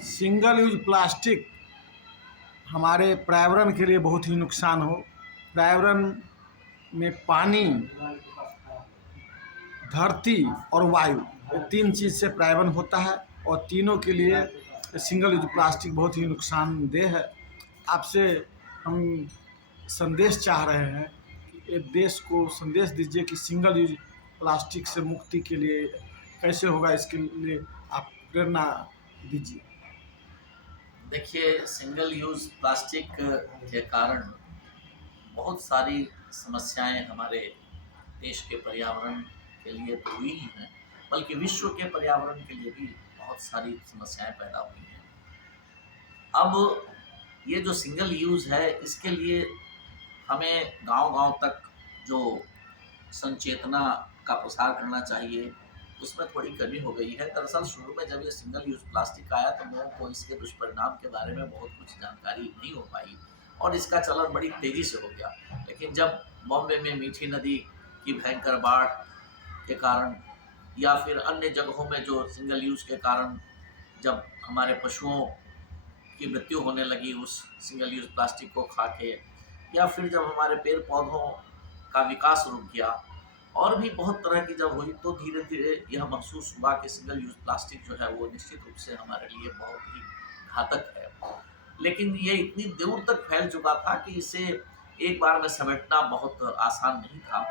Single use plastic हमारे पर्यावरण के लिए बहुत ही नुकसान हो। पर्यावरण में पानी, धरती और वायु, ये तीन चीज़ से पर्यावरण होता है और तीनों के लिए सिंगल यूज प्लास्टिक बहुत ही नुकसानदेह है। आपसे हम संदेश चाह रहे हैं कि ये देश को संदेश दीजिए कि सिंगल यूज प्लास्टिक से मुक्ति के लिए कैसे होगा, इसके लिए आप प्रेरणा दीजिए। देखिए, सिंगल यूज़ प्लास्टिक के कारण बहुत सारी समस्याएं हमारे देश के पर्यावरण के लिए तो हुई ही हैं, बल्कि विश्व के पर्यावरण के लिए भी बहुत सारी समस्याएं पैदा हुई हैं। अब ये जो सिंगल यूज़ है, इसके लिए हमें गांव-गांव तक जो संचेतना का प्रसार करना चाहिए, उसमें थोड़ी कमी हो गई है। दरअसल शुरू में जब ये सिंगल यूज़ प्लास्टिक आया तो लोगों को इसके दुष्परिणाम के बारे में बहुत कुछ जानकारी नहीं हो पाई और इसका चलन बड़ी तेज़ी से हो गया। लेकिन जब बॉम्बे में मीठी नदी की भयंकर बाढ़ के कारण या फिर अन्य जगहों में जो सिंगल यूज़ के कारण जब हमारे पशुओं की मृत्यु होने लगी उस सिंगल यूज़ प्लास्टिक को खा के, या फिर जब हमारे पेड़ पौधों का विकास रुक गया और भी बहुत तरह की जब हुई, तो धीरे धीरे यह महसूस हुआ कि सिंगल यूज़ प्लास्टिक जो है वो निश्चित रूप से हमारे लिए बहुत ही घातक है। लेकिन ये इतनी दूर तक फैल चुका था कि इसे एक बार में समेटना बहुत आसान नहीं था।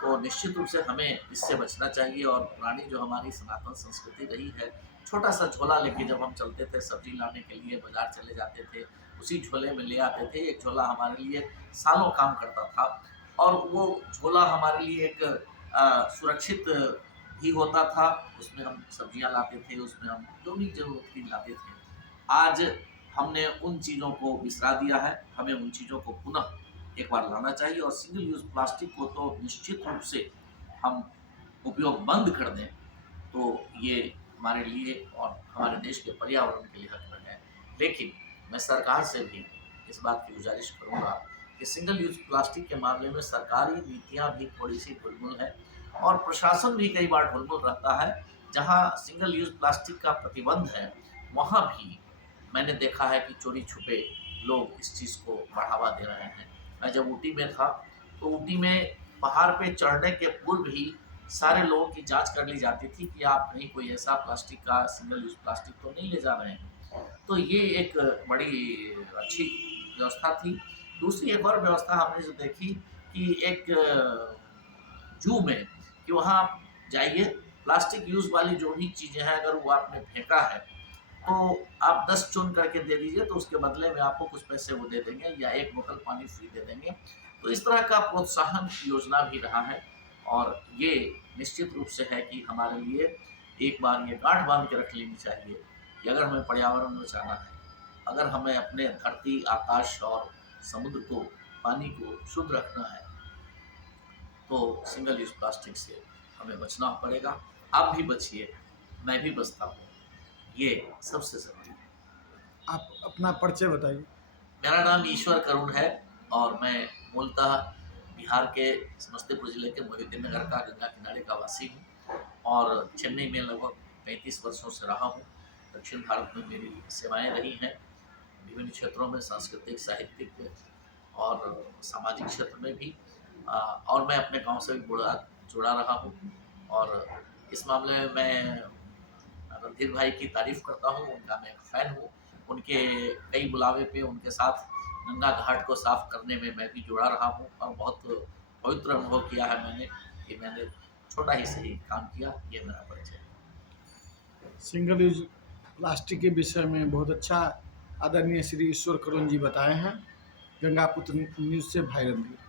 तो निश्चित रूप से हमें इससे बचना चाहिए और पुरानी जो हमारी सनातन संस्कृति रही है, छोटा सा झोला लेके जब हम चलते थे सब्जी लाने के लिए बाजार चले जाते थे, उसी झोले में ले आते थे। एक झोला हमारे लिए सालों काम करता था और वो झोला हमारे लिए एक सुरक्षित भी होता था। उसमें हम सब्जियां लाते थे, उसमें हम जो भी जरूरत की लाते थे। आज हमने उन चीज़ों को बिसरा दिया है, हमें उन चीज़ों को पुनः एक बार लाना चाहिए और सिंगल यूज़ प्लास्टिक को तो निश्चित रूप से हम उपयोग बंद कर दें, तो ये हमारे लिए और हमारे देश के पर्यावरण के लिए हितकर है। लेकिन मैं सरकार से भी इस बात की गुजारिश करूँगा कि सिंगल यूज़ प्लास्टिक के मामले में सरकारी नीतियाँ भी थोड़ी सी ढुलमुल है और प्रशासन भी कई बार ढुलमुल रहता है। जहाँ सिंगल यूज़ प्लास्टिक का प्रतिबंध है, वहाँ भी मैंने देखा है कि चोरी छुपे लोग इस चीज़ को बढ़ावा दे रहे हैं। मैं जब ऊटी में था तो ऊटी में पहाड़ पे चढ़ने के पूर्व ही सारे लोगों की जांच कर ली जाती थी कि आप कहीं कोई ऐसा प्लास्टिक का सिंगल यूज़ प्लास्टिक तो नहीं ले जा रहे हैं। तो ये एक बड़ी अच्छी व्यवस्था थी। दूसरी एक और व्यवस्था हमने जो देखी कि एक जू में कि वहाँ आप जाइए, प्लास्टिक यूज़ वाली जो भी चीज़ें हैं अगर वो आपने फेंका है तो आप 10 चुन करके दे दीजिए, तो उसके बदले में आपको कुछ पैसे वो दे देंगे या एक बोतल पानी फ्री दे देंगे। तो इस तरह का प्रोत्साहन योजना भी रहा है और ये निश्चित रूप से है कि हमारे लिए एक बार ये गांठ बांध के रख लेनी चाहिए कि अगर हमें पर्यावरण बचाना है, अगर हमें अपने धरती, आकाश और समुद्र को, पानी को शुद्ध रखना है, तो सिंगल यूज़ प्लास्टिक से हमें बचना पड़ेगा। आप भी बचिए, मैं भी बचता हूँ, ये सबसे ज़रूरी है। आप अपना परिचय बताइए। मेरा नाम ईश्वर करुण है और मैं मूलतः बिहार के समस्तीपुर जिले के मोहिउद्दीन नगर का गंगा किनारे का वासी हूँ और चेन्नई में लगभग 35 वर्षों से रहा हूँ। दक्षिण भारत में मेरी सेवाएं रही हैं विभिन्न क्षेत्रों में, सांस्कृतिक, साहित्यिक और सामाजिक क्षेत्र में भी। और मैं अपने गांव से भी जुड़ा रहा हूँ और इस मामले में मैं रणधीर भाई की तारीफ़ करता हूँ, उनका मैं एक फ़ैन हूँ। उनके कई बुलावे पे उनके साथ गंगा घाट को साफ़ करने में मैं भी जुड़ा रहा हूँ और बहुत पवित्र अनुभव किया है मैंने कि मैंने छोटा ही सही काम किया। ये मेरा परिचय है। सिंगल यूज प्लास्टिक के विषय में बहुत अच्छा आदरणीय श्री ईश्वर करुण जी बताए हैं। गंगापुत्र न्यूज़ से भाई रणधीर।